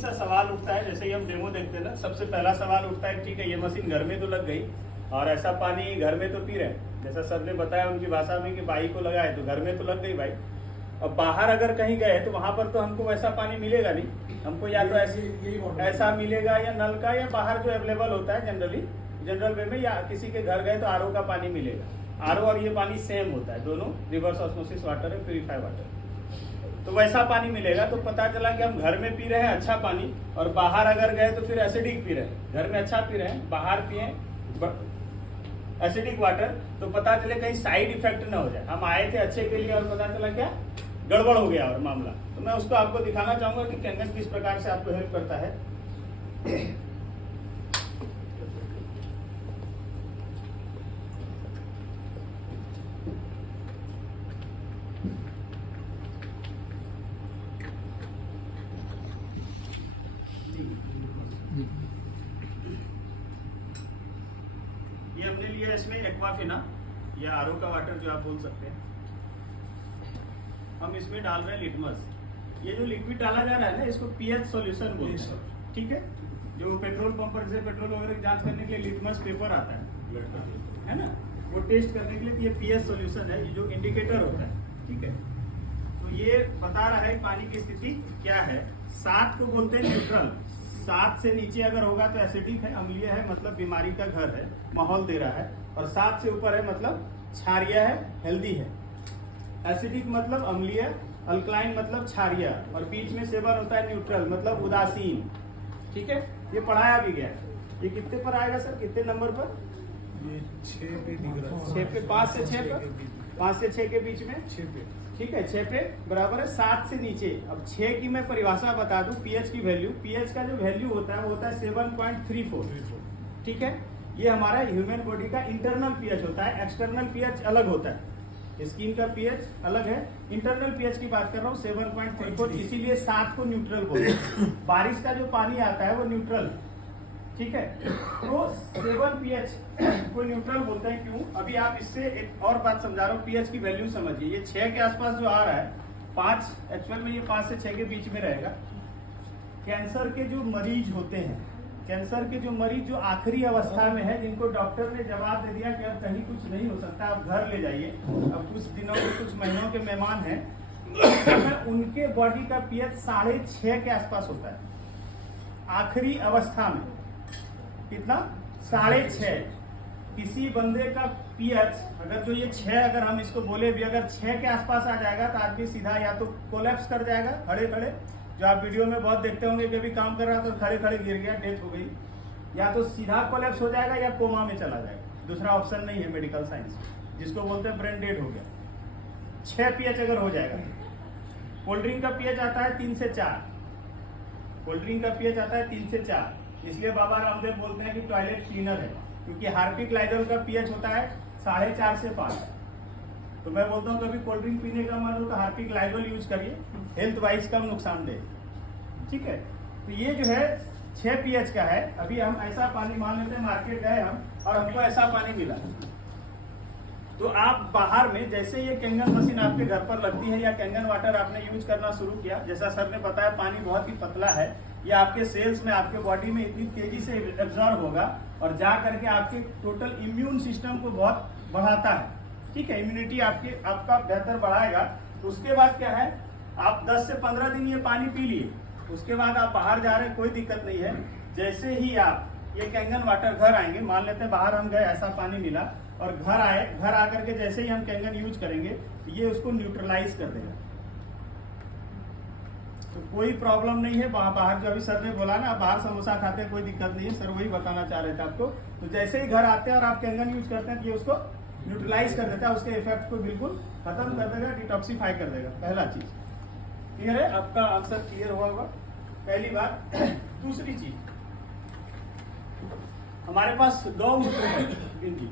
सा सवाल उठता है, जैसे ही हम डेमो देखते हैं ना, सबसे पहला सवाल उठता है, ठीक है ये मशीन घर में तो लग गई और ऐसा पानी घर में तो पी रहे हैं, जैसा सर ने बताया उनकी भाषा में कि बाई को लगाए तो घर में तो लग गई भाई। अब बाहर अगर कहीं गए तो वहां पर तो हमको वैसा पानी मिलेगा नहीं, हमको या तो ऐसा मिलेगा या नल का, या बाहर जो अवेलेबल होता है जनरल वे में, या किसी के घर गए तो आरओ का पानी मिलेगा। आरओ और ये पानी सेम होता है, दोनों रिवर्स ऑस्मोसिस वाटर है, प्यूरिफाई वाटर। तो वैसा पानी मिलेगा। तो पता चला कि हम घर में पी रहे हैं अच्छा पानी, और बाहर अगर गए तो फिर एसिडिक पी रहे हैं। घर में अच्छा पी रहे हैं, बाहर पिए एसिडिक वाटर, तो पता चले कहीं साइड इफेक्ट ना हो जाए। हम आए थे अच्छे के लिए और पता चला क्या गड़बड़ हो गया और मामला। तो मैं उसको आपको दिखाना चाहूंगा कि कैंगन किस प्रकार से आपको हेल्प करता है। ये हमने लिया इसमें एक्वाफिना या आरओ का वाटर जो आप बोल सकते हैं। हम इसमें डाल रहे हैं लिटमस। ये जो लिक्विड डाला जा रहा है ना, इसको पीएच सॉल्यूशन बोलते हैं, ठीक है। जो पेट्रोल पंप पर जैसे पेट्रोल वगैरह की जांच करने के लिए लिटमस पेपर आता है ना, वो टेस्ट करने के लिए ये पीएच सॉल्यूशन है, ये जो इंडिकेटर होता है, ठीक है। तो ये बता रहा है पानी की स्थिति क्या है। 7 को बोलते हैं न्यूट्रल। 7 से नीचे अगर होगा तो एसिडिक है, अम्लीय है, मतलब बीमारी का घर है, माहौल दे रहा है। और 7 से ऊपर है मतलब क्षारीय है, हेल्दी है। एसिडिक मतलब अम्लीय, अल्कलाइन मतलब क्षारीय, और बीच में 7 होता है न्यूट्रल मतलब उदासीन, ठीक है। ये पढ़ाया भी गया है। ये कितने पर आएगा सर, कितने नंबर पर? ये 6 पे दिख रहा है। 6 पे, 5 से 6 पर, 5 से 6 के बीच में 6 पे, ठीक है। 6 पे बराबर है 7 से नीचे। अब 6 की मैं परिभाषा बता दूं, पीएच की वैल्यू, पीएच का जो वैल्यू होता है वो होता है 7.34, ठीक है। ये हमारा ह्यूमन बॉडी का इंटरनल पीएच होता है, एक्सटर्नल पीएच अलग होता है। स्किन का पीएच अलग है, इंटरनल पीएच की बात कर रहा हूँ 7.34, इसीलिए 7 को न्यूट्रल बोलते हैं। बारिश का जो पानी आता है वो न्यूट्रल, ठीक है। तो 7 पीएच को न्यूट्रल बोलते हैं। क्यों? अभी आप इससे एक और बात समझा रहा हूँ, पीएच की वैल्यू समझिए। ये 6 के आसपास जो आ रहा है, 5 एक्चुअल में ये 5 से 6 के बीच में रहेगा। कैंसर के जो मरीज होते हैं, कैंसर के जो मरीज जो आखिरी अवस्था में है, जिनको डॉक्टर ने जवाब दे दिया कि अब कहीं कुछ नहीं हो सकता, आप घर ले जाइए, अब कुछ दिनों के कुछ महीनों के मेहमान हैं, तो उनके बॉडी का पीएच 6.5 के आसपास होता है आखिरी अवस्था में। कितना? 6.5। किसी बंदे का पीएच अगर जो ये 6, अगर हम इसको बोले भी, अगर 6 के आसपास आ जाएगा तो आदमी सीधा या तो कोलैप्स कर जाएगा, खड़े खड़े, जो आप वीडियो में बहुत देखते होंगे, कभी काम कर रहा तो खड़े खड़े गिर गया, डेथ हो गई, या तो सीधा कोलैप्स हो जाएगा या कोमा में चला जाएगा। दूसरा ऑप्शन नहीं है मेडिकल साइंस, जिसको बोलते हैं ब्रेन डेड हो गया। 6 पीएच अगर हो जाएगा। कोल्ड ड्रिंक का पीएच आता है 3 से 4, कोल्ड ड्रिंक का पीएच आता है 3 से 4, इसलिए बाबा रामदेव बोलते हैं कि टॉयलेट क्लीनर है, क्योंकि हार्पिक लाइडोल का पीएच होता है 4.5 से 5। तो मैं बोलता हूँ कभी कोल्ड ड्रिंक पीने का मन हो तो हार्पिक लाइडोल यूज करिए, हेल्थ वाइज कम नुकसानदेह, ठीक है। तो ये जो है 6 पीएच का है। अभी हम ऐसा पानी, मान लेते हैं मार्केट गए हम और हमको ऐसा पानी मिला, तो आप बाहर में जैसे ये कैंगन मशीन आपके घर पर लगती है या कैंगन वाटर आपने यूज करना शुरू किया, जैसा सर ने बताया पानी बहुत ही पतला है, ये आपके सेल्स में, आपके बॉडी में इतनी तेजी से एब्जॉर्ब होगा और जा करके आपके टोटल इम्यून सिस्टम को बहुत बढ़ाता है, ठीक है। इम्यूनिटी आपका बेहतर बढ़ाएगा। तो उसके बाद क्या है, आप 10 से 15 दिन ये पानी पी लिए, उसके बाद आप बाहर जा रहे हैं, कोई दिक्कत नहीं है। जैसे ही आप ये कैंगन वाटर घर आएंगे, मान लेते हैं बाहर हम गए, ऐसा पानी मिला और घर आए, घर आकर के जैसे ही हम कैंगन यूज करेंगे, ये उसको न्यूट्रलाइज कर देगा। तो कोई प्रॉब्लम नहीं है। बाहर जो अभी सर ने बोला ना, बाहर समोसा खाते हैं, कोई दिक्कत नहीं है, सर वही बताना चाह रहे थे आपको। तो जैसे ही घर आते हैं और आप कैंगन यूज करते हैं, ये उसको न्यूट्रलाइज कर देता है, उसके इफेक्ट को बिल्कुल खत्म कर देगा, डिटॉक्सिफाई कर देगा। पहला चीज क्लियर है, आपका आंसर क्लियर हुआ होगा, पहली बात। दूसरी चीज, हमारे पास गौमूत्र है, जी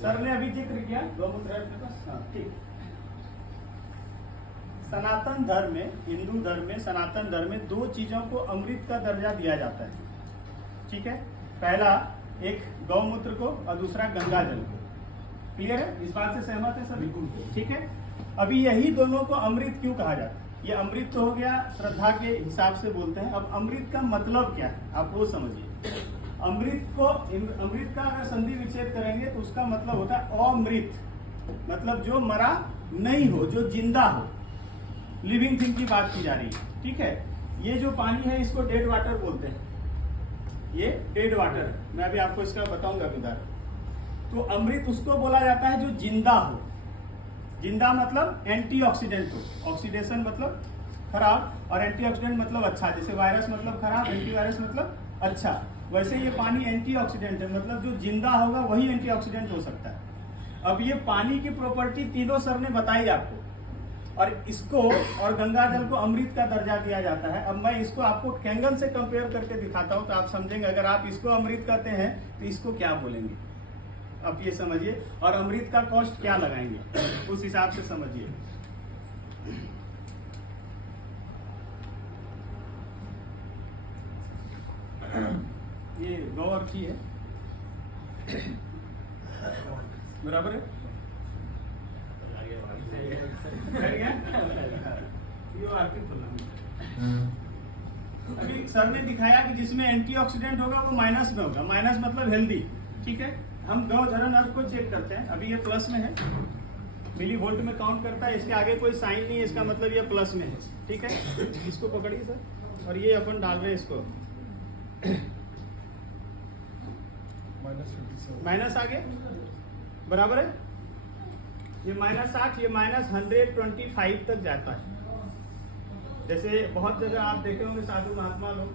सर ने अभी जिक्र किया, गौमूत्र है अपने पास, हाँ ठीक। सनातन धर्म में, हिंदू धर्म में, सनातन धर्म में 2 चीजों को अमृत का दर्जा दिया जाता है, ठीक है। पहला एक गौमूत्र को और दूसरा गंगा जल को। क्लियर है, इस बात से सहमत है सर? बिल्कुल, ठीक है। अभी यही दोनों को अमृत क्यों कहा जाता है? ये अमृत तो हो गया, श्रद्धा के हिसाब से बोलते हैं। अब अमृत का मतलब क्या है आप वो समझिए। अमृत का अगर संधि विच्छेद करेंगे तो उसका मतलब होता है अमृत, मतलब जो मरा नहीं हो, जो जिंदा हो, लिविंग थिंग की बात की जा रही है। ठीक है, ये जो पानी है इसको डेड वाटर बोलते हैं, ये डेड वाटर है। मैं अभी आपको इसका बताऊंगा उदाहरण। तो अमृत उसको बोला जाता है जो जिंदा हो। जिंदा मतलब एंटीऑक्सीडेंट हो, ऑक्सीडेशन मतलब खराब और एंटीऑक्सीडेंट मतलब अच्छा। जैसे वायरस मतलब खराब, एंटीवायरस मतलब अच्छा, वैसे ये पानी एंटीऑक्सीडेंट है, मतलब जो जिंदा होगा वही एंटीऑक्सीडेंट हो सकता है। अब ये पानी की प्रॉपर्टी तीनों सर ने बताई आपको, और इसको और गंगा जल को अमृत का दर्जा दिया जाता है। अब मैं इसको आपको कैंगन से कंपेयर करके दिखाता हूं तो आप समझेंगे। अगर आप इसको अमृत कहते हैं तो इसको क्या बोलेंगे, आप ये समझिए, और अमृत का कॉस्ट क्या लगाएंगे उस हिसाब से समझिए। ये गौ और की है, बराबर है। अभी सर ने दिखाया कि जिसमें एंटीऑक्सीडेंट होगा वो माइनस में होगा, माइनस मतलब हेल्दी। ठीक है, हम गौ झरन अर्थ को चेक करते हैं। अभी ये प्लस में है, मिली वोल्ट में काउंट करता है, इसके आगे कोई साइन नहीं है, इसका मतलब ये प्लस में है। ठीक है, इसको पकड़िए सर, और ये अपन डाल रहे हैं इसको माइनस आ गया, बराबर है। ये -8, ये -125 तक जाता है। जैसे बहुत जगह आप देखे होंगे साधु महात्मा लोग,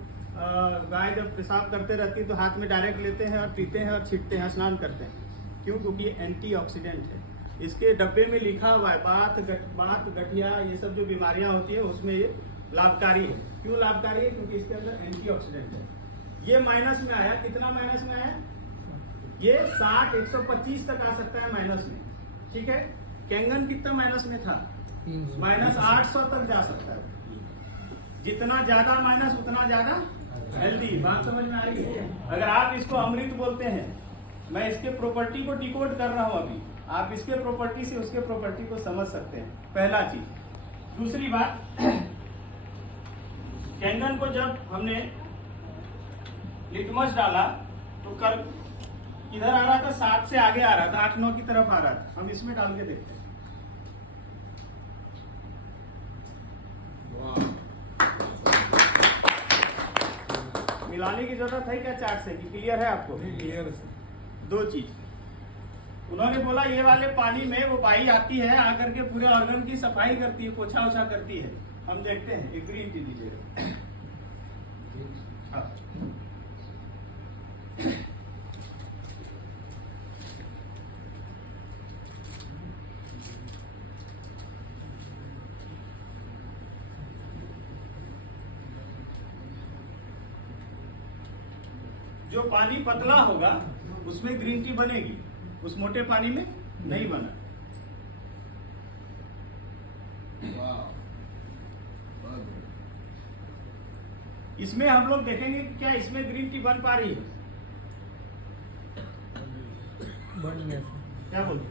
गाय जब पेशाब करते रहती है तो हाथ में डायरेक्ट लेते हैं और पीते हैं और छींटते हैं, स्नान करते हैं। क्यों? क्योंकि ये एंटीऑक्सीडेंट है। इसके डब्बे में लिखा हुआ है बात, गठिया, ये सब जो बीमारियां होती है उसमें ये लाभकारी है। क्यों लाभकारी है? क्योंकि इसके अंदर एंटीऑक्सीडेंट है। ये माइनस में आया, कितना माइनस में आया? ये 60, 125 तक आ सकता है माइनस में। ठीक है, कैंगन कितना माइनस में था? -800 तक जा सकता है। जितना ज्यादा माइनस उतना ज्यादा हेल्दी। बात समझ में आ रही है? अगर आप इसको अमृत बोलते हैं, मैं इसके प्रॉपर्टी को डिकोड कर रहा हूं अभी, आप इसके प्रॉपर्टी से उसके प्रॉपर्टी को समझ सकते हैं, पहला चीज। दूसरी बात, कैंगन को जब हमने लिटमस डाला तो कर किधर आ रहा था? 7 से आगे आ रहा था, 8-9 की तरफ आ रहा था। हम इसमें डाल के देखते हैं। मिलाने की जरूरत है क्या चार्ट से? कि क्लियर है आपको? क्लियर है। दो चीज उन्होंने बोला, ये वाले पानी में वो बाई आती है, आकर के पूरे ऑर्गन की सफाई करती है, पोछा ओछा करती है। हम देखते हैं, एक ग्रीन टी लीजिए। हाँ। जो पानी पतला होगा उसमें ग्रीन टी बनेगी, उस मोटे पानी में नहीं बना। इसमें हम लोग देखेंगे कि क्या इसमें ग्रीन टी बन पा रही है? बन गया। क्या बोलते?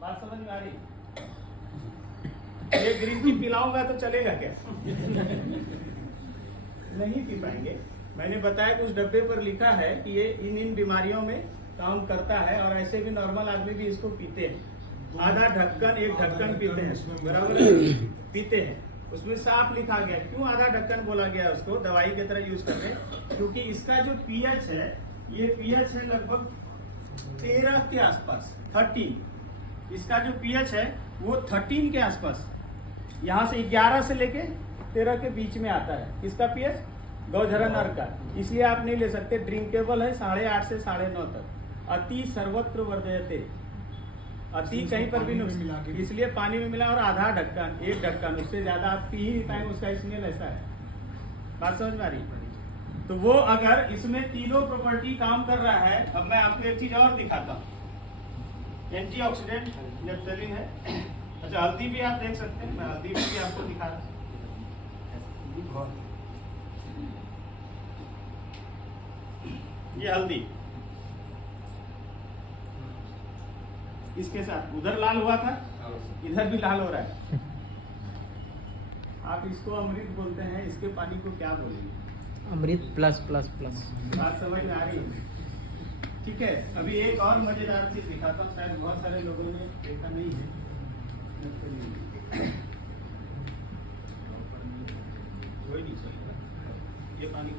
बात समझ में आ रही? ये ग्रीन टी पिलाऊंगा तो चलेगा क्या? नहीं पी पाएंगे। मैंने बताया कि उस डब्बे पर लिखा है कि ये इन बीमारियों में काम करता है, और ऐसे भी नॉर्मल आदमी भी इसको पीते हैं। आधा ढक्कन, एक ढक्कन पीते हैं, बराबर है? पीते हैं। उसमें साफ लिखा गया। क्यों आधा ढक्कन बोला गया उसको? दवाई की तरह यूज करते हैं, क्योंकि इसका जो पीएच है, ये पीएच है लगभग 13 के आसपास, 13। इसका जो पीएच है वो 13 के आसपास, यहाँ से 11 से लेके 13 के बीच में आता है। इसका पीएच गौझरन अर्क का, इसलिए आप नहीं ले सकते। ड्रिंकेबल है 8.5 से 9.5 तक। अति सर्वत्र वर्जयते, अति कहीं पर भी नहीं, इसलिए पानी में मिला। और आधा ढक्कन, एक ढक्कन, उससे ज्यादा आप पी ही नहीं पाएंगे, उसका स्मेल ऐसा है। बात समझ में आ रही? तो वो अगर इसमें तीनों प्रॉपर्टी काम कर रहा है। अब मैं आपको एक चीज और दिखाता हूँ। एंटीऑक्सीडेंट नेप्थलीन है। अच्छा, हल्दी भी आप देख सकते हैं, मैं हल्दी भी आपको दिखा रहा हूँ। ये हल्दी, इसके साथ उधर लाल हुआ था, इधर भी लाल हो रहा है। आप इसको अमृत बोलते हैं, इसके पानी को क्या बोलेंगे? अमृत प्लस प्लस प्लस। बात समझ में आ रही है? ठीक है, अभी एक और मजेदार चीज दिखाता हूँ, शायद बहुत सारे लोगों ने देखा नहीं है। कोई नहीं चलेगा, ये पानी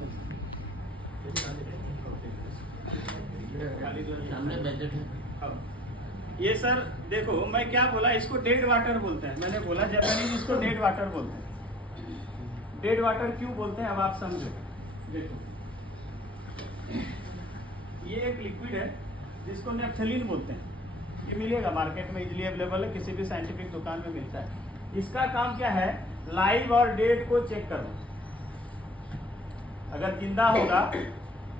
सामने बजट है। अब ये सर देखो, मैं क्या बोला, इसको डेड वाटर बोलते हैं। मैंने बोला जापानीज इसको डेड वाटर बोलते हैं। डेड वाटर क्यों बोलते हैं अब आप समझो। देखो ये एक लिक्विड है जिसको नेफ्थलीन बोलते हैं। ये मिलेगा मार्केट में, इजीली अवेलेबल है, किसी भी साइंटिफिक दुकान में मिलता है। इसका काम क्या है? लाइव और डेड को चेक करना। अगर जिंदा होगा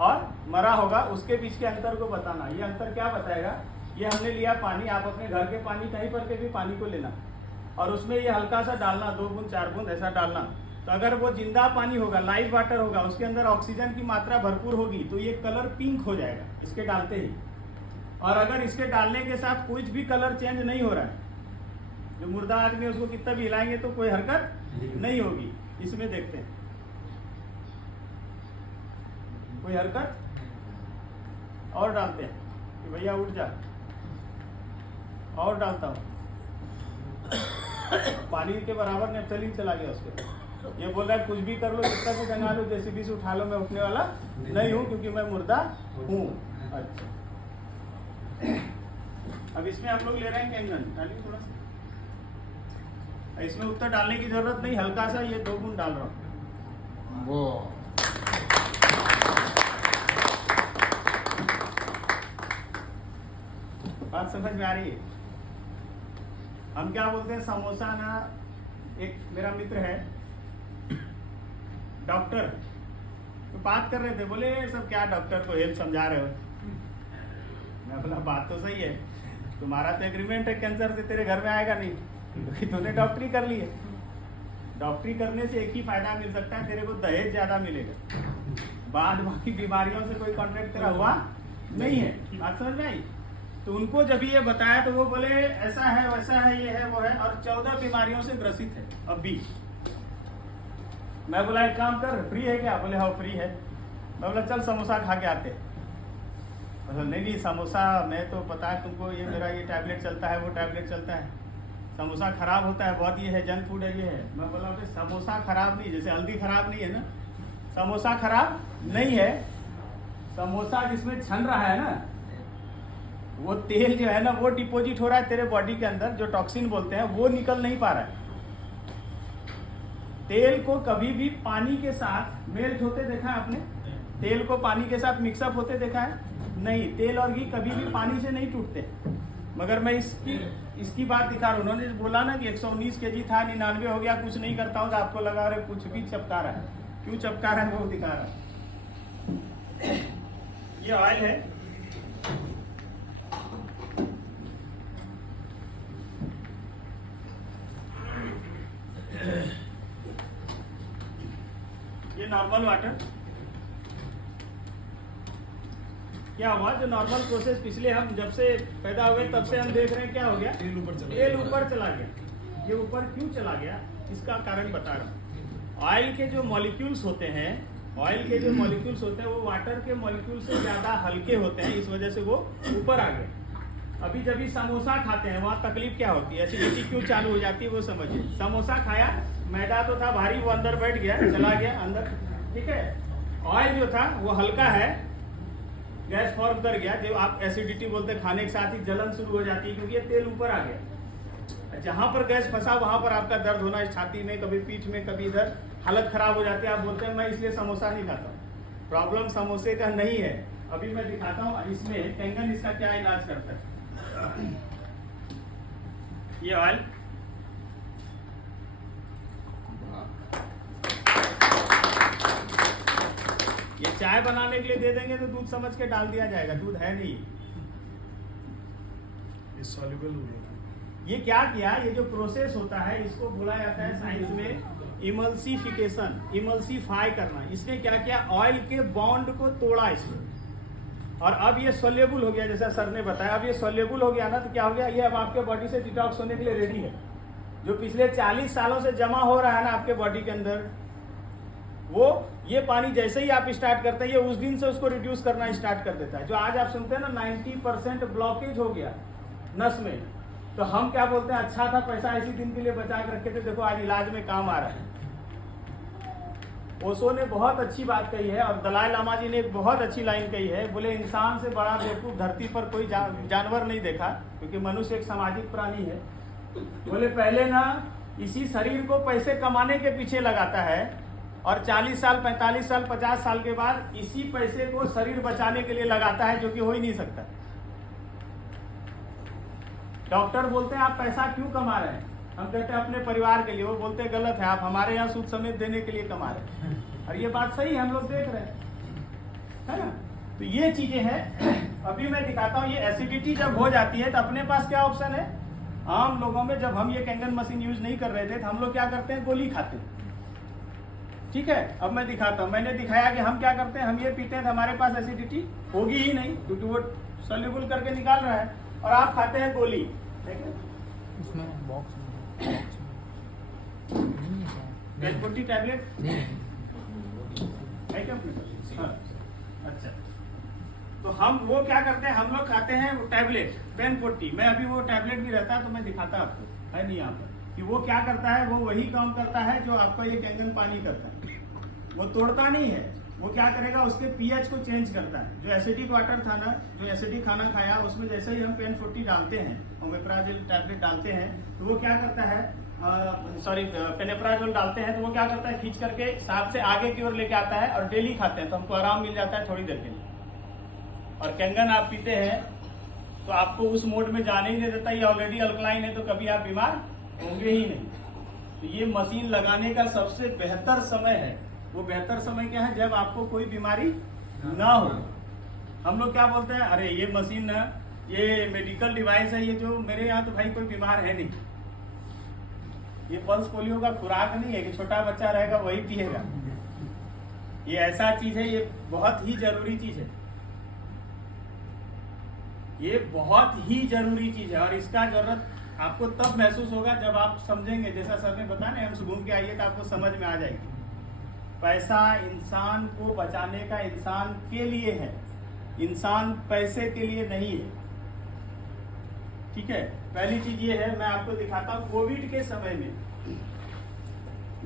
और मरा होगा उसके बीच के अंतर को बताना। ये अंतर क्या बताएगा? ये हमने लिया पानी, आप अपने घर के पानी कहीं पर के भी पानी को लेना और उसमें ये हल्का सा डालना, 2 बूंद 4 बूंद ऐसा डालना। तो अगर वो जिंदा पानी होगा, लाइव वाटर होगा, उसके अंदर ऑक्सीजन की मात्रा भरपूर होगी तो ये कलर पिंक हो जाएगा इसके डालते ही। और अगर इसके डालने के साथ कुछ भी कलर चेंज नहीं हो रहा है, जो मुर्दा आदमी है उसको कितना भी हिलाएंगे तो कोई हरकत नहीं होगी। इसमें देखते हैं कोई हरकत, और डालते हैं कि भैया उठ जा, और डालता हूं, पानी के बराबर नेफ्थलीन चला गया उसके। ये बोल रहा है कुछ भी कर लो, कितना भी टंगा लो, जेसीबी से उठा लो, मैं उठने वाला नहीं हूं क्योंकि मैं मुर्दा हूं। अच्छा, अब इसमें आप लोग ले रहे हैं कैंगन, डालिए थोड़ा सा। इसमें उत्तर डालने की जरूरत नहीं, हल्का सा ये 2 बूंद डाल रहा हूं। बात समझ में आ रही है? हम क्या बोलते हैं, समोसा ना। एक मेरा मित्र है डॉक्टर, तो बात कर रहे थे, बोले सब क्या डॉक्टर को हेल्थ समझा रहे हो। मैं बोला बात तो सही है, तुम्हारा तो एग्रीमेंट है कैंसर से तेरे घर में आएगा नहीं, क्योंकि तूने डॉक्टरी कर ली है। डॉक्टरी करने से एक ही फायदा मिल सकता है, तेरे को दहेज ज्यादा मिलेगा, बाद बाकी बीमारियों से कोई कॉन्ट्रैक्ट तेरा हुआ नहीं है। बात समझ में आई? तो उनको जब ये बताया तो वो बोले ऐसा है वैसा है, ये है वो है, और 14 बीमारियों से ग्रसित है अब भी। मैं बोला एक काम कर, फ्री है क्या? बोले हाँ फ्री है। मैं बोला चल समोसा खा के आते। मतलब नहीं समोसा, मैं तो पता है तुमको, ये मेरा ये टैबलेट चलता है, वो टैबलेट चलता है, समोसा खराब होता है बहुत, ये है जंक फूड है, ये है। मैं बोला समोसा खराब नहीं, जैसे हल्दी खराब नहीं है ना, समोसा खराब नहीं है। समोसा जिसमें छन रहा है ना, वो तेल जो है ना वो डिपॉजिट हो रहा है तेरे बॉडी के अंदर, जो टॉक्सिन बोलते हैं, वो निकल नहीं पा रहा है। तेल को कभी भी पानी के साथ मेल्ट होते देखा है आपने? तेल को पानी के साथ मिक्सअप होते देखा है? नहीं, तेल और घी कभी भी पानी से नहीं टूटते। मगर मैं इसकी बात दिखा रहा हूँ। उन्होंने बोला ना कि 119 kg था, 99 हो गया, कुछ नहीं करता हूँ, तो आपको लगा रहे कुछ भी चपका रहा है। क्यों चपका रहा है वो दिखा रहा है। ये ऑयल है, ये नॉर्मल वाटर। क्या हुआ, जो नॉर्मल प्रोसेस पिछले हम जब से पैदा हुए तब से हम देख रहे हैं, क्या हो गया, तेल ऊपर चला गया। ये ऊपर क्यों चला गया, इसका कारण बता रहा हूँ। ऑयल के जो मॉलिक्यूल्स होते हैं, वो वाटर के मॉलिक्यूल से ज्यादा हल्के होते हैं, इस वजह से वो ऊपर आ गया। अभी जब भी समोसा खाते हैं वहाँ तकलीफ क्या होती है, एसिडिटी क्यों चालू हो जाती है वो समझिए। समोसा खाया, मैदा तो था भारी, वो अंदर बैठ गया, चला गया अंदर, ठीक है। ऑयल जो था वो हल्का है, गैस फॉर्म कर गया, जो आप एसिडिटी बोलते हैं, खाने के साथ ही जलन शुरू हो जाती है, क्योंकि ये तेल ऊपर आ गया। जहां पर गैस फंसा वहां पर आपका दर्द होना, छाती में, कभी पीठ में, कभी इधर, हालत खराब हो जाती है। आप बोलते हैं मैं इसलिए समोसा नहीं खाता। प्रॉब्लम समोसे का नहीं है। अभी मैं दिखाता हूँ इसमें कैंगन इसका क्या इलाज करता है। ये ऑयल, ये चाय बनाने के लिए दे देंगे तो दूध समझ के डाल दिया जाएगा, दूध है नहीं, ये सॉल्युबल हो गया। ये क्या किया, ये जो प्रोसेस होता है इसको बोला जाता है साइंस में इमल्सिफिकेशन, इमल्सिफाई करना। इसने क्या किया, ऑयल के बॉन्ड को तोड़ा इसमें, और अब ये सोल्यूबल हो गया, जैसा सर ने बताया, अब ये सोल्यूबल हो गया ना, तो क्या हो गया, ये अब आपके बॉडी से डिटॉक्स होने के लिए रेडी है। जो पिछले 40 सालों से जमा हो रहा है ना आपके बॉडी के अंदर, वो ये पानी जैसे ही आप स्टार्ट करते हैं, ये उस दिन से उसको रिड्यूस करना स्टार्ट कर देता है। जो आज आप सुनते हैं ना 90% ब्लॉकेज हो गया नस में, तो हम क्या बोलते हैं, अच्छा था पैसा इसी दिन के लिए बचा के रखे थे, देखो आज इलाज में काम आ रहा है। ओशो ने बहुत अच्छी बात कही है, और दलाई लामा जी ने एक बहुत अच्छी लाइन कही है, बोले इंसान से बड़ा बेवकूफ धरती पर कोई जानवर नहीं देखा, क्योंकि मनुष्य एक सामाजिक प्राणी है। बोले पहले ना इसी शरीर को पैसे कमाने के पीछे लगाता है, और 40 साल 45 साल 50 साल के बाद इसी पैसे को शरीर बचाने के लिए लगाता है, जो कि हो ही नहीं सकता। डॉक्टर बोलते हैं आप पैसा क्यों कमा रहे हैं, हम कहते हैं अपने परिवार के लिए, वो बोलते हैं गलत है, आप हमारे यहाँ सूद समेत देने के लिए कमा रहे हैं। और ये बात सही है, हम लोग देख रहे हैं, है ना। तो ये चीजें हैं। अभी मैं दिखाता हूँ, ये एसिडिटी जब हो जाती है तो अपने पास क्या ऑप्शन है। आम लोगों में जब हम ये कैंगन मशीन यूज नहीं कर रहे थे तो हम लोग क्या करते हैं, गोली खाते हैं, ठीक है। अब मैं दिखाता हूँ, मैंने दिखाया कि हम क्या करते हैं, हम ये पीते हैं तो हमारे पास एसिडिटी होगी ही नहीं, क्योंकि वो सोल्यूबल करके निकाल रहा है। और आप खाते हैं गोली, देखिए उसमें बॉक्स पेनफोर्टी टैबलेट नहीं है क्या अपने पास? हाँ, अच्छा। तो हम वो क्या करते हैं, हम लोग खाते हैं टैबलेट पेनफोर्टी। मैं अभी वो टैबलेट भी रहता तो मैं दिखाता आपको, है नहीं यहाँ पर, कि वो क्या करता है, वो वही काम करता है जो आपका ये कैंगन पानी करता है। वो तोड़ता नहीं है, वो क्या करेगा, उसके पीएच को चेंज करता है। जो एसिडिक वाटर था ना, जो एसिडिक खाना खाया, उसमें जैसे ही हम पेनफोर्टी डालते हैं, ओमेप्राजोल टैबलेट डालते हैं, तो वो क्या करता है, पेनेप्राजोल डालते हैं, तो वो क्या करता है, खींच करके सांप से आगे की ओर लेके आता है, और डेली खाते हैं तो हमको आराम मिल जाता है थोड़ी देर के लिए। और कैंगन आप पीते हैं तो आपको उस मोड में जाने ही नहीं देता, ये ऑलरेडी अल्कलाइन है, तो कभी आप बीमार होंगे ही नहीं। तो ये मशीन लगाने का सबसे बेहतर समय है। वो बेहतर समय क्या है, जब आपको कोई बीमारी ना हो। हम लोग क्या बोलते हैं, अरे ये मशीन ना, ये मेडिकल डिवाइस है, ये जो मेरे यहाँ तो भाई कोई बीमार है नहीं। ये पल्स पोलियो का खुराक नहीं है कि छोटा बच्चा रहेगा वही पिएगा। ये ऐसा चीज है, ये बहुत ही जरूरी चीज है, ये बहुत ही जरूरी चीज है। और इसका जरूरत आपको तब महसूस होगा जब आप समझेंगे, जैसा सर ने बताया ना, हम घूम के आइए तो आपको समझ में आ जाएगी। पैसा इंसान को बचाने का इंसान के लिए है, इंसान पैसे के लिए नहीं है, ठीक है। पहली चीज ये है, मैं आपको दिखाता हूँ। कोविड के समय में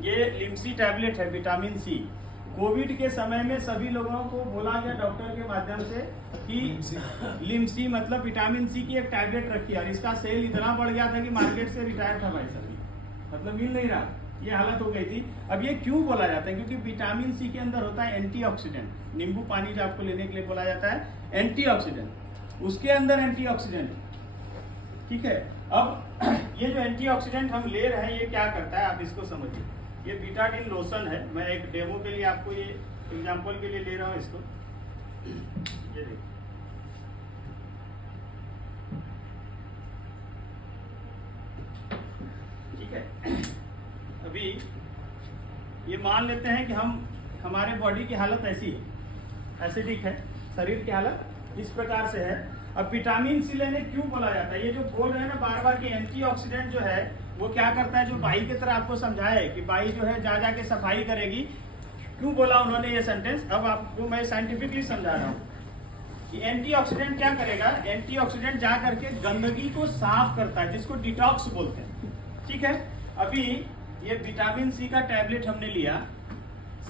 ये लिम्सी टैबलेट है, विटामिन सी। कोविड के समय में सभी लोगों को बोला गया डॉक्टर के माध्यम से कि लिम्सी मतलब विटामिन सी की एक टैबलेट रखी, और इसका सेल इतना बढ़ गया था कि मार्केट से रिटायर था भाई साहब, मतलब मिल नहीं रहा, ये हालत हो गई थी। अब ये क्यों बोला जाता है, क्योंकि विटामिन सी के अंदर होता है एंटीऑक्सीडेंट। नींबू पानी जो आपको लेने के लिए बोला जाता है, एंटीऑक्सीडेंट, उसके अंदर एंटीऑक्सीडेंट, ठीक है। अब ये जो एंटीऑक्सीडेंट हम ले रहे हैं, ये क्या करता है, आप इसको समझिए। ये बीटाडिन लोशन है, मैं एक डेमो के लिए आपको ये एग्जांपल के लिए ले रहा हूँ इसको, ये देखिए। ठीक है, अभी ये मान लेते हैं कि हमारे बॉडी की हालत ऐसी है, एसिडिक है, शरीर की हालत इस प्रकार से है। अब विटामिन सी लेने क्यों बोला जाता है, ये जो बोल रहे हैं ना बार बार कि एंटीऑक्सीडेंट जो है वो क्या करता है, जो बाई की तरह आपको समझाए कि बाई जो है जा जाके सफाई करेगी। क्यों बोला उन्होंने ये सेंटेंस, अब आपको मैं साइंटिफिकली समझा रहा हूँ कि एंटीऑक्सीडेंट क्या करेगा। एंटीऑक्सीडेंट जा करके गंदगी को साफ करता है, जिसको डिटॉक्स बोलते हैं, ठीक है। अभी ये विटामिन सी का टैबलेट हमने लिया,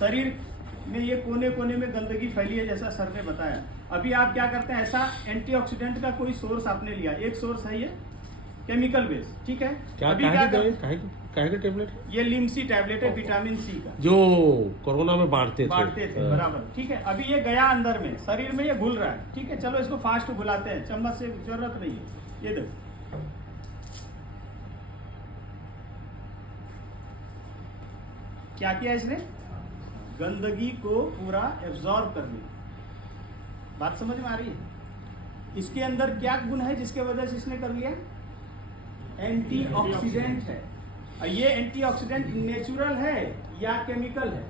शरीर में ये कोने कोने में गंदगी फैली है, जैसा सर ने बताया। अभी आप क्या करते हैं, ऐसा एंटीऑक्सीडेंट का कोई सोर्स आपने लिया, एक सोर्स है ये केमिकल बेस, ठीक है। अभी क्या काहे का टैबलेट, ये लिम्सी टैबलेट है विटामिन सी का, जो कोरोना में बांटते थे, बराबर, ठीक है। अभी ये गया अंदर में, शरीर में ये घुल रहा है, ठीक है। चलो इसको फास्ट घुलाते हैं, चम्मच से जरूरत नहीं है। ये देखो, क्या किया इसने, गंदगी को पूरा एब्जॉर्ब कर लिया। बात समझ में आ रही है। इसके अंदर क्या गुण है जिसके वजह से इसने कर लिया, एंटीऑक्सीडेंट है। और ये एंटीऑक्सीडेंट नेचुरल है या केमिकल है,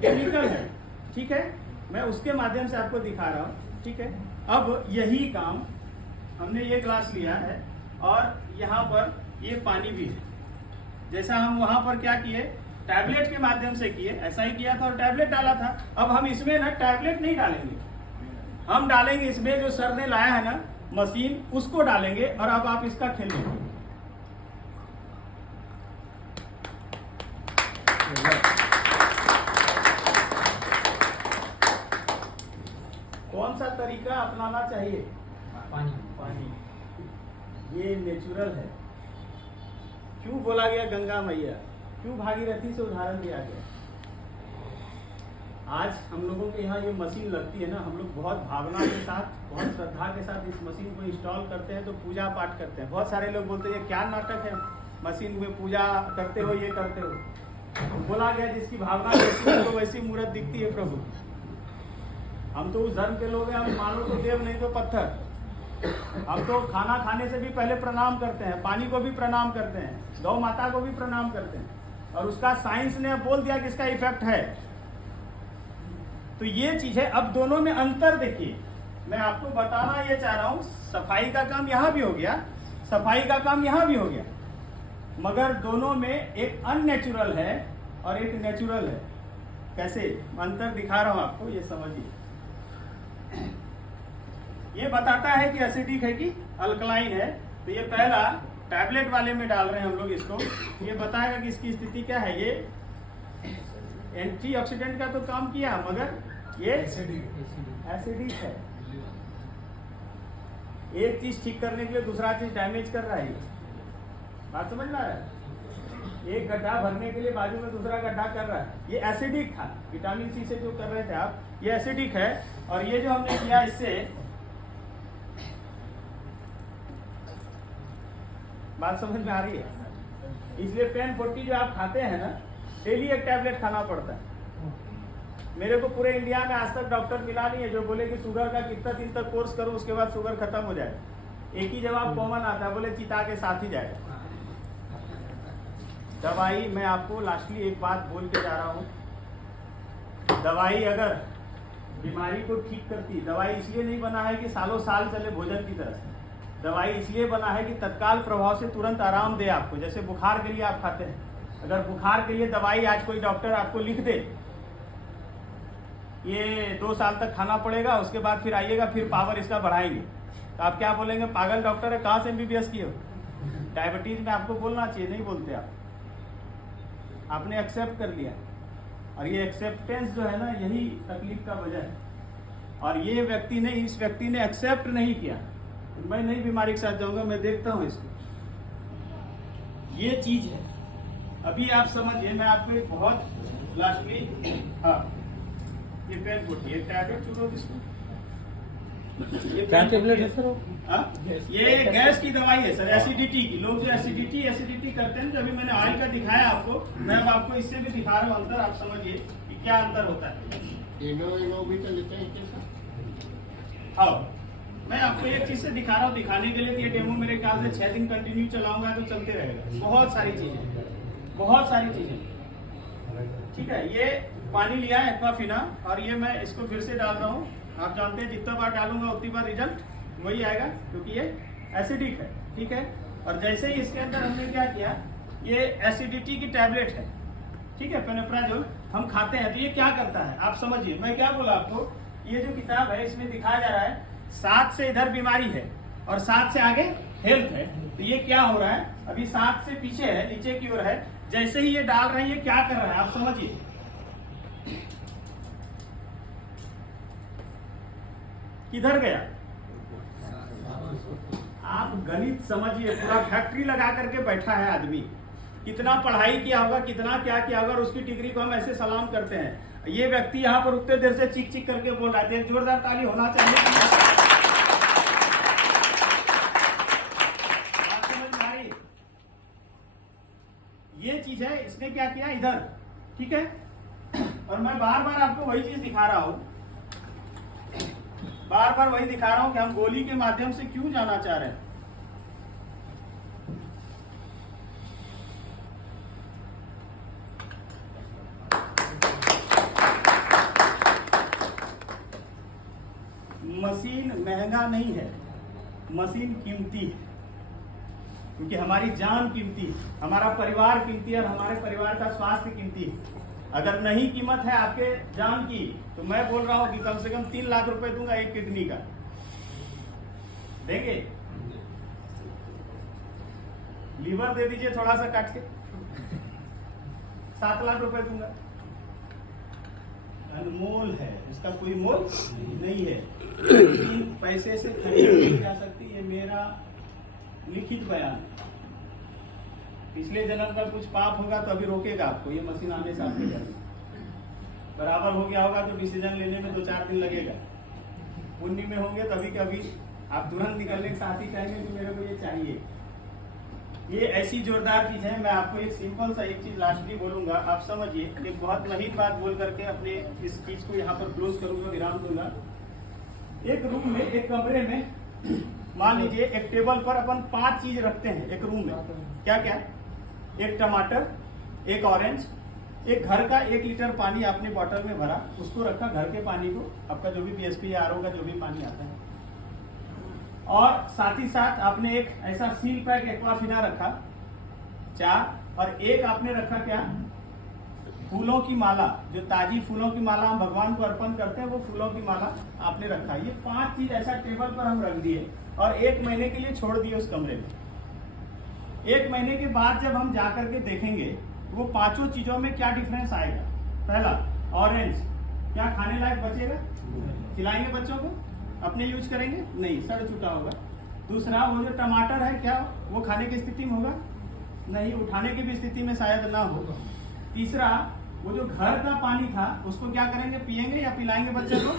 केमिकल है, ठीक है। मैं उसके माध्यम से आपको दिखा रहा हूं। ठीक है। अब यही काम हमने ये ग्लास लिया है और यहाँ पर ये पानी भी है। जैसा हम वहां पर क्या किए, टैबलेट के माध्यम से किए, ऐसा ही किया था और टैबलेट डाला था। अब हम इसमें ना टैबलेट नहीं डालेंगे, हम डालेंगे इसमें जो सर ने लाया है ना मशीन, उसको डालेंगे और अब आप इसका खेल लीजिए। कौन सा तरीका अपनाना चाहिए? पानी। ये नेचुरल है। क्यों बोला गया गंगा मैया, क्यों भागीरथी से उदाहरण दिया गया? आज हम लोगों के यहाँ ये मशीन लगती है ना, हम लोग बहुत भावना के साथ, बहुत श्रद्धा के साथ इस मशीन को इंस्टॉल करते हैं, तो पूजा पाठ करते हैं। बहुत सारे लोग बोलते हैं ये क्या नाटक है, मशीन में पूजा करते हो, ये करते हो। तो बोला गया जिसकी भावना जैसी है तो वैसी मूर्त दिखती है प्रभु। हम तो उस धर्म के लोग हैं, हम मानो तो देव नहीं तो पत्थर। हम तो खाना खाने से भी पहले प्रणाम करते हैं, पानी को भी प्रणाम करते हैं, गौ माता को भी प्रणाम करते हैं, और उसका साइंस ने बोल दिया कि इसका इफेक्ट है। तो ये चीज है। अब दोनों में अंतर देखिए, मैं आपको बताना ये चाह रहा हूं, सफाई का काम यहां भी हो गया, सफाई का काम यहां भी हो गया, मगर दोनों में एक अननेचुरल है और एक नेचुरल है। कैसे अंतर दिखा रहा हूं आपको, ये समझिए। ये बताता है कि एसिडिक है कि अल्कलाइन है। तो ये पहला टैबलेट वाले में डाल रहे हैं हम लोग इसको, ये बताएगा कि इसकी स्थिति क्या है। ये एंटीऑक्सीडेंट का तो काम किया, मगर ये एसिडिक है। एक चीज ठीक करने के लिए दूसरा चीज डैमेज कर रहा है। बात समझ में आ रहा है? एक गड्ढा भरने के लिए बाजू में दूसरा गड्ढा कर रहा है। ये एसिडिक था, विटामिन सी से जो कर रहे थे आप, ये एसिडिक है। और ये जो हमने किया इससे, बात समझ में आ रही है? इसलिए पेन 40 जो आप खाते हैं ना, डेली एक टैबलेट खाना पड़ता है। मेरे को पूरे इंडिया में आज तक डॉक्टर मिला नहीं है जो बोले कि शुगर का कितना दिन तक कोर्स करो उसके बाद शुगर खत्म हो जाए। एक ही जवाब कॉमन आता है, बोले चिता के साथ ही जाएगा। दवाई, मैं आपको लास्टली एक बात बोल के जा रहा हूँ, दवाई अगर बीमारी को ठीक करती, दवाई इसलिए नहीं बना है कि सालों साल चले भोजन की तरह। दवाई इसलिए बना है कि तत्काल प्रभाव से तुरंत आराम दे आपको। जैसे बुखार के लिए आप खाते हैं, अगर बुखार के लिए दवाई आज कोई डॉक्टर आपको लिख दे, ये 2 साल तक खाना पड़ेगा, उसके बाद फिर आइएगा, फिर पावर इसका बढ़ाएंगे, तो आप क्या बोलेंगे? पागल डॉक्टर है, कहाँ से MBBS किए हो? डायबिटीज में आपको बोलना चाहिए, नहीं बोलते आप। आपने एक्सेप्ट कर लिया, और ये एक्सेप्टेंस जो है ना, यही तकलीफ का वजह है। और ये व्यक्ति ने, इस व्यक्ति ने एक्सेप्ट नहीं किया। तो मैं नहीं बीमारी के साथ जाऊंगा, मैं देखता हूँ इसको। ये चीज है। अभी आप समझिए, मैं आपको एक बहुत लास्टली, हाँ, ये पेन 40, ये टैबलेट चुनो इसको। क्या टैबलेट है सर? ये गैस की दवाई है सर, एसिडिटी की। लोग जो एसिडिटी करते हैं, अभी मैंने ऑयल का दिखाया आपको, मैं अब आपको इससे भी दिखा रहा हूँ अंतर। आप समझिए कि क्या अंतर होता है। भी तो लेते हैं कैसा? हाँ, मैं आपको एक चीज से दिखा रहा हूँ, दिखाने के लिए। ये डेमो मेरे ख्याल से 6 दिन कंटिन्यू चलाऊंगा तो चलते रहेगा। बहुत सारी चीजें, बहुत सारी चीजें। ठीक है, ये पानी लिया है एक्वाफिना, और ये मैं इसको फिर से डाल रहा हूँ। आप जानते हैं जितना बार डालूंगा उतनी बार रिजल्ट वही आएगा, क्योंकि ये एसिडिक है। ठीक है, और जैसे ही इसके अंदर हमने क्या किया, ये एसिडिटी की टैबलेट है, ठीक है, पेनोप्राजोल हम खाते हैं। तो ये क्या करता है आप समझिए। मैं क्या बोला आपको, ये जो किताब है इसमें दिखाया जा रहा है 7 से इधर बीमारी है और 7 से आगे हेल्थ है। तो ये क्या हो रहा है, अभी 7 से पीछे है, नीचे की ओर है। जैसे ही ये डाल रहे हैं, ये क्या कर रहा है आप समझिए। किधर गया? आप गणित समझिए। पूरा फैक्ट्री लगा करके बैठा है आदमी, कितना पढ़ाई किया होगा, कितना क्या किया होगा, और उसकी डिग्री को हम ऐसे सलाम करते हैं। ये व्यक्ति यहाँ पर उतने देर से चीख चीख करके बोल रहा है, जोरदार ताली होना चाहिए। आप समझ में आ रही? ये चीज है, इसने क्या किया इधर, ठीक है। और मैं बार बार आपको वही चीज दिखा रहा हूं, बार बार वही दिखा रहा हूं कि हम गोली के माध्यम से क्यों जाना चाह रहे हैं। महंगा नहीं है, मशीन कीमती है, क्योंकि हमारी जान कीमती है, हमारा परिवार कीमती है और हमारे परिवार का स्वास्थ्य कीमती है। अगर नहीं कीमत है आपके जान की, तो मैं बोल रहा हूँ कि कम से कम 3 लाख रुपए दूंगा एक किडनी का। देंगे? लीवर दे दीजिए थोड़ा सा काट के, 7 लाख रुपए दूंगा। अनमोल है, इसका कोई मोल नहीं है, लेकिन पैसे से खरीदी नहीं जा सकती। ये मेरा लिखित बयान है। पिछले जन्म का कुछ पाप होगा तो अभी रोकेगा आपको ये मशीन आने से आपके घर में। बराबर हो गया होगा तो डिसीजन लेने में 2-4 दिन लगेगा। पुण्य में होंगे तभी कभी आप तुरंत निकलने के साथ ही कहेंगे कि मेरे को ये चाहिए। ये ऐसी जोरदार चीज है। मैं आपको एक सिंपल सा एक चीज लास्टली बोलूंगा, आप समझिए। एक बहुत महीन बात बोल करके अपने इस चीज को यहाँ पर क्लोज करूंगा, विराम दूंगा। एक रूम में, एक कमरे में मान लीजिए एक टेबल पर अपन 5 चीज रखते हैं एक रूम में। क्या क्या? एक टमाटर, एक ऑरेंज, एक घर का 1 लीटर पानी आपने बॉटल में भरा, उसको रखा, घर के पानी को, आपका जो भी पीएसपी या आरओ का जो भी पानी आता है, और साथ ही साथ आपने एक ऐसा सील पैक एक्वाफिना रखा 4, और एक आपने रखा क्या? फूलों की माला, जो ताजी फूलों की माला हम भगवान को अर्पण करते हैं, वो फूलों की माला आपने रखा। ये 5 चीज ऐसा टेबल पर हम रख दिए और 1 महीने के लिए छोड़ दिए उस कमरे में। 1 महीने के बाद जब हम जा करके देखेंगे वो 5 चीजों में क्या डिफरेंस आएगा। पहला, ऑरेंज क्या खाने लायक बचेगा? खिलाएंगे बच्चों को? अपने यूज करेंगे? नहीं, सड़ चुका होगा। दूसरा, वो जो टमाटर है क्या वो खाने की स्थिति में होगा? नहीं, उठाने की भी स्थिति में शायद ना हो। तीसरा, वो जो घर का पानी था उसको क्या करेंगे? पिएंगे या पिलाएंगे बच्चों को?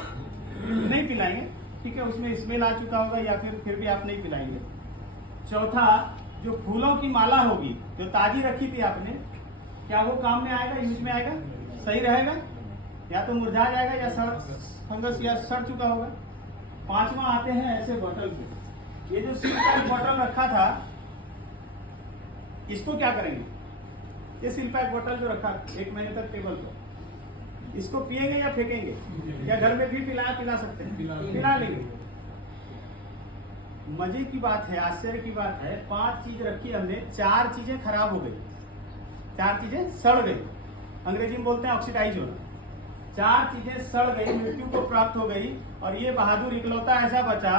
नहीं पिलाएंगे, ठीक है, उसमें स्मेल आ चुका होगा या फिर भी आप नहीं पिलाएंगे। चौथा, जो फूलों की माला होगी जो ताजी रखी थी आपने, क्या वो काम में आएगा, यूज में आएगा? सही रहेगा? या तो मुरझा जाएगा या फंगस या सड़ चुका होगा। 5वां आते हैं ऐसे बोतल के। ये जो सील पैक बोतल रखा था इसको क्या करेंगे? ये सील पैक बोतल जो रखा 1 महीने तक टेबल पर, इसको पिएंगे या फेंकेंगे? या घर में भी पिला सकते हैं? पिला लेंगे। मजे की बात है, आश्चर्य की बात है, 5 चीज रखी हमने, 4 चीजें खराब हो गई, 4 चीजें सड़ गई। अंग्रेजी में बोलते हैं ऑक्सीडाइज होना। 4 चीजें सड़ गई, मृत्यु को प्राप्त हो गई, और ये बहादुर इकलौता ऐसा बचा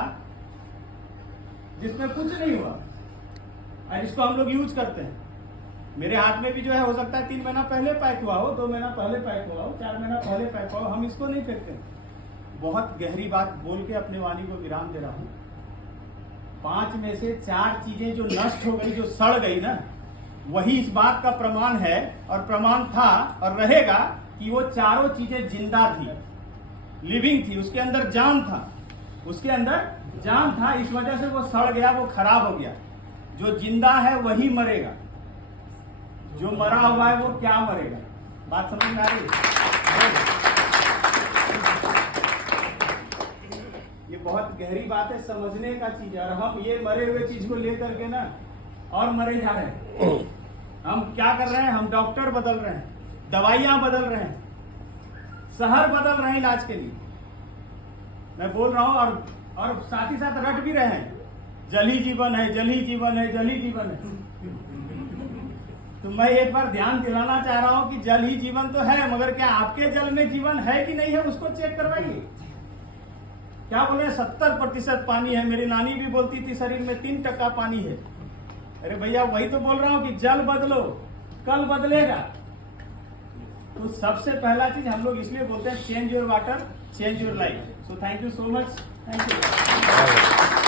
जिसमें कुछ नहीं हुआ, और इसको हम लोग यूज करते हैं। मेरे हाथ में भी जो है हो सकता है 3 महीना पहले पैक हुआ हो, 2 महीना पहले पैक हुआ हो, 4 महीना पहले पैक हुआ हो, हम इसको नहीं फेंकते। बहुत गहरी बात बोल के अपने वाणी को विराम दे रहा हूं। 5 में से 4 चीजें जो नष्ट हो गई, जो सड़ गई ना, वही इस बात का प्रमाण है, और प्रमाण था और रहेगा कि वो चारों चीजें जिंदा थी, लिविंग थी, उसके अंदर जान था, उसके अंदर जान था। इस वजह से वो सड़ गया, वो खराब हो गया। जो जिंदा है वही मरेगा, जो मरा हुआ है वो क्या मरेगा? बात समझ में आ रही है? ये बहुत गहरी बात है, समझने का चीज है। और हम ये मरे हुए चीज को लेकर के ना और मरे जा रहे हैं। हम क्या कर रहे हैं? हम डॉक्टर बदल रहे हैं, दवाइयां बदल रहे हैं, शहर बदल रहे हैं इलाज के लिए। मैं बोल रहा हूं, और साथ ही साथ रट भी रहे हैं, जल ही जीवन है, जल ही जीवन है, जल ही जीवन है। तो मैं एक बार ध्यान दिलाना चाह रहा हूं कि जल ही जीवन तो है, मगर क्या आपके जल में जीवन है कि नहीं है उसको चेक करवाइए। क्या बोल रहे हैं? 70% पानी है। मेरी नानी भी बोलती थी शरीर में 3% पानी है। अरे भैया वही तो बोल रहा हूं कि जल बदलो, कल बदलेगा। तो सबसे पहला चीज हम लोग इसलिए बोलते हैं, change your water, change your life. So thank you so much, thank you.